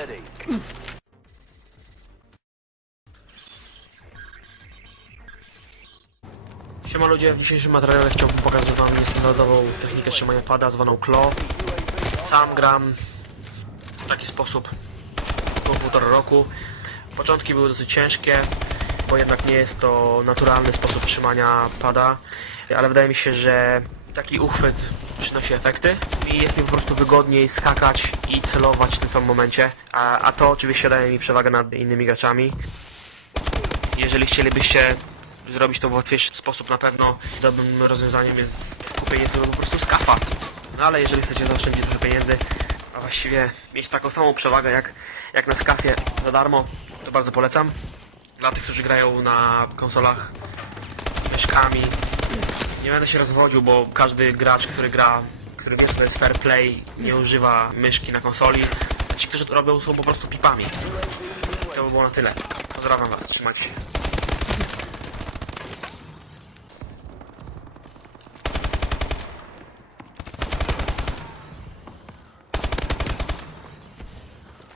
ready. Siema ludzie, w dzisiejszym materiale chciałbym pokazać wam niestandardową technikę trzymania pada zwaną klo. Sam gram w taki sposób po półtora roku. Początki były dosyć ciężkie, bo jednak nie jest to naturalny sposób trzymania pada, ale wydaje mi się, że taki uchwyt przynosi efekty i jest mi po prostu wygodniej skakać i celować w tym samym momencie, a, a to oczywiście daje mi przewagę nad innymi graczami. Jeżeli chcielibyście zrobić to w łatwiejszy sposób, na pewno dobrym rozwiązaniem jest kupienie sobie po prostu skafa. No ale jeżeli chcecie zaoszczędzić trochę pieniędzy, a właściwie mieć taką samą przewagę jak, jak na skafie za darmo, to bardzo polecam. Dla tych, którzy grają na konsolach myszkami, nie będę się rozwodził, bo każdy gracz, który gra, który wie, to jest fair play, nie używa myszki na konsoli. A ci, którzy to robią, są po prostu pipami. To by było na tyle. Pozdrawiam Was, trzymajcie się.